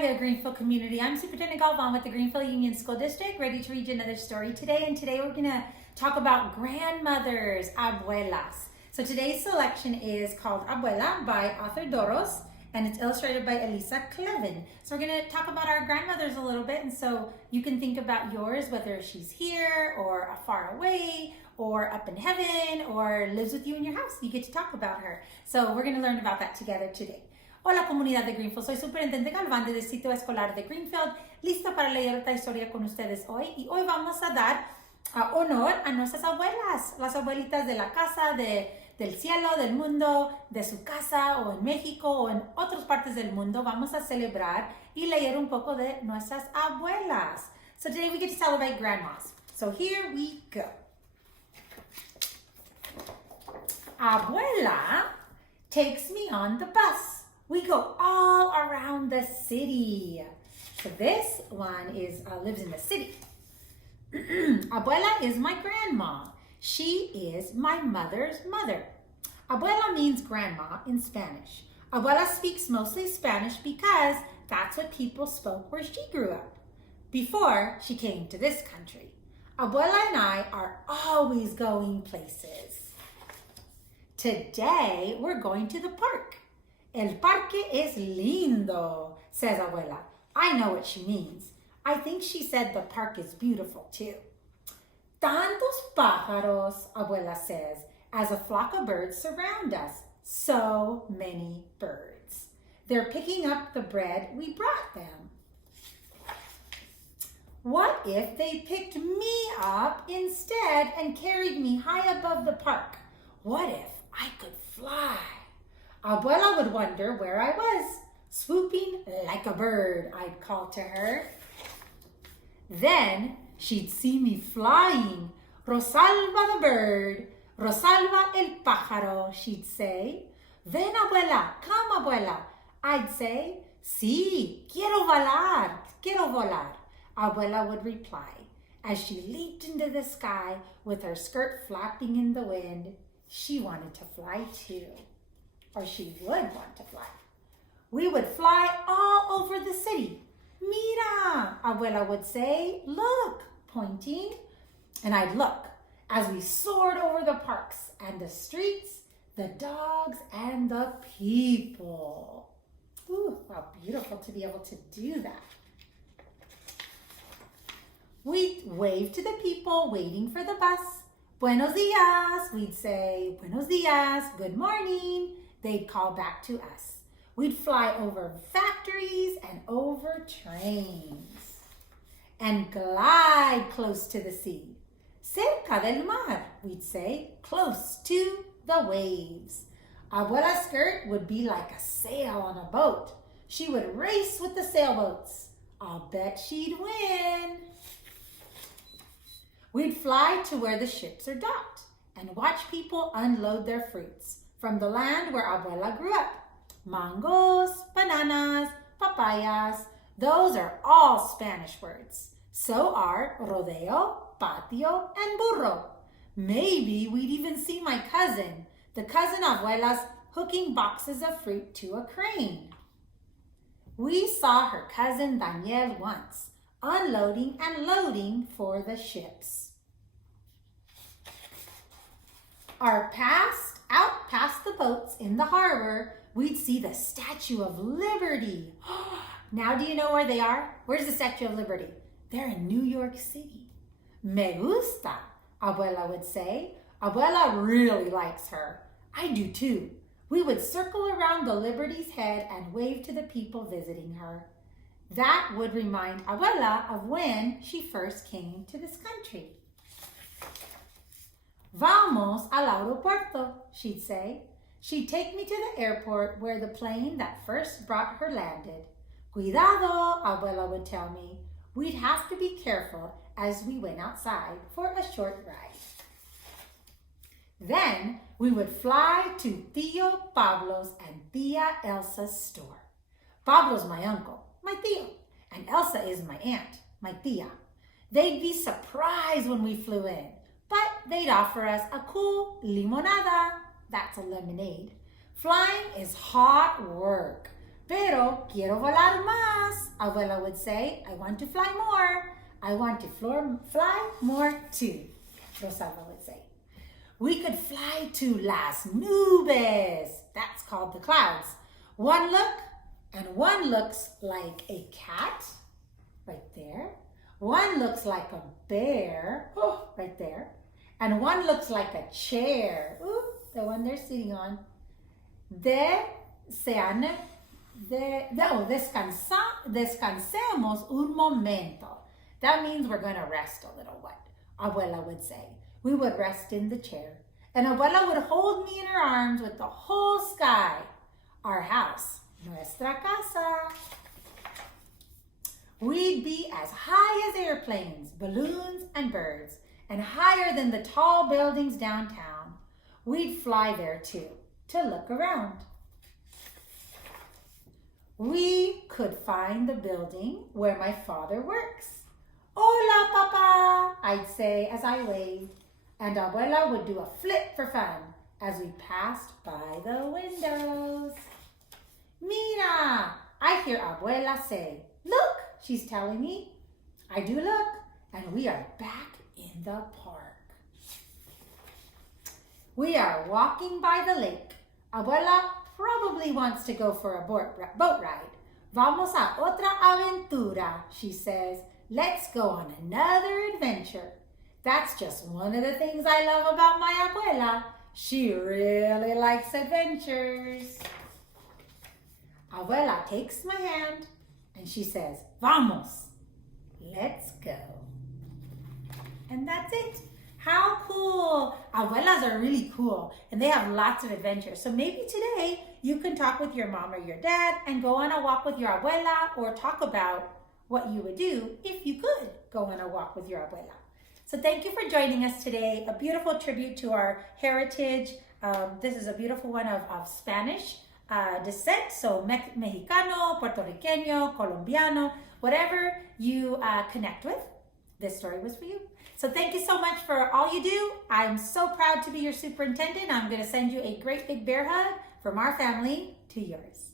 Hi there, Greenfield community. I'm Superintendent Galvan with the Greenfield Union School District, ready to read you another story today. And today we're going to talk about grandmothers, abuelas. So today's selection is called Abuela by author Doros, and it's illustrated by Elisa Clevin. So we're going to talk about our grandmothers a little bit, and so you can think about yours, whether she's here or far away or up in heaven or lives with you in your house. You get to talk about her. So we're going to learn about that together today. Hola comunidad de Greenfield, soy Superintendente Galván del Distrito Escolar de Greenfield, lista para leer otra historia con ustedes hoy. Y hoy vamos a dar honor a nuestras abuelas, las abuelitas de la casa, del cielo, del mundo, de su casa o en México o en otras partes del mundo. Vamos a celebrar y leer un poco de nuestras abuelas. So today we get to celebrate grandmas. So here we go. Abuela takes me on the bus. We go all around the city. So this one lives in the city. Abuela is my grandma. She is my mother's mother. Abuela means grandma in Spanish. Abuela speaks mostly Spanish because that's what people spoke where she grew up before she came to this country. Abuela and I are always going places. Today we're going to the park. El parque es lindo, says Abuela. I know what she means. I think she said the park is beautiful too. Tantos pájaros, Abuela says, as a flock of birds surround us. So many birds. They're picking up the bread we brought them. What if they picked me up instead and carried me high above the park? What if I could fly? Abuela would wonder where I was, swooping like a bird, I'd call to her. Then she'd see me flying. Rosalba the bird, Rosalba el pájaro, she'd say. Ven, abuela, come, abuela. I'd say, sí, quiero volar. Abuela would reply as she leaped into the sky with her skirt flapping in the wind. She wanted to fly too. Or she would want to fly. We would fly all over the city. Mira, Abuela would say, look, pointing. And I'd look as we soared over the parks and the streets, the dogs, and the people. Ooh, how beautiful to be able to do that. We'd wave to the people waiting for the bus. Buenos dias, we'd say, buenos dias, good morning. They'd call back to us. We'd fly over factories and over trains and glide close to the sea. Cerca del mar, we'd say, close to the waves. Abuela's skirt would be like a sail on a boat. She would race with the sailboats. I'll bet she'd win. We'd fly to where the ships are docked and watch people unload their fruits from the land where Abuela grew up. Mangos, bananas, papayas, those are all Spanish words. So are rodeo, patio, and burro. Maybe we'd even see my cousin, the cousin Abuela's, hooking boxes of fruit to a crane. We saw her cousin Daniel once, unloading and loading for the ships. Out past the boats in the harbor, we'd see the Statue of Liberty. Now do you know where they are? Where's the Statue of Liberty? They're in New York City. Me gusta, Abuela would say. Abuela really likes her. I do too. We would circle around the Liberty's head and wave to the people visiting her. That would remind Abuela of when she first came to this country. Vamos al aeropuerto, she'd say. She'd take me to the airport where the plane that first brought her landed. Cuidado, Abuela would tell me. We'd have to be careful as we went outside for a short ride. Then we would fly to Tío Pablo's and Tía Elsa's store. Pablo's my uncle, my tío, and Elsa is my aunt, my tía. They'd be surprised when we flew in, but they'd offer us a cool limonada. That's a lemonade. Flying is hard work. Pero quiero volar más, Abuela would say. I want to fly more. I want to fly more too, Rosalba would say. We could fly to las nubes. That's called the clouds. One look, and one looks like a cat, right there. One looks like a bear, oh, right there. And one looks like a chair, ooh, the one they're sitting on. Descansemos un momento. That means we're going to rest a little, what Abuela would say. We would rest in the chair. And Abuela would hold me in her arms with the whole sky, our house, nuestra casa. We'd be as high as airplanes, balloons, and birds, and higher than the tall buildings downtown. We'd fly there too, to look around. We could find the building where my father works. Hola, Papa, I'd say as I waved, and Abuela would do a flip for fun as we passed by the windows. Mira, I hear Abuela say, look, she's telling me. I do look, and we are back in the park. We are walking by the lake. Abuela probably wants to go for a boat ride. Vamos a otra aventura, she says. Let's go on another adventure. That's just one of the things I love about my abuela. She really likes adventures. Abuela takes my hand and she says, vamos, let's go. And that's it. How cool. Abuelas are really cool and they have lots of adventures. So maybe today you can talk with your mom or your dad and go on a walk with your abuela or talk about what you would do if you could go on a walk with your abuela. So thank you for joining us today. A beautiful tribute to our heritage. This is a beautiful one of Spanish descent. So Mexicano, Puerto Riqueño, Colombiano, whatever you connect with, this story was for you. So thank you so much for all you do. I'm so proud to be your superintendent. I'm going to send you a great big bear hug from our family to yours.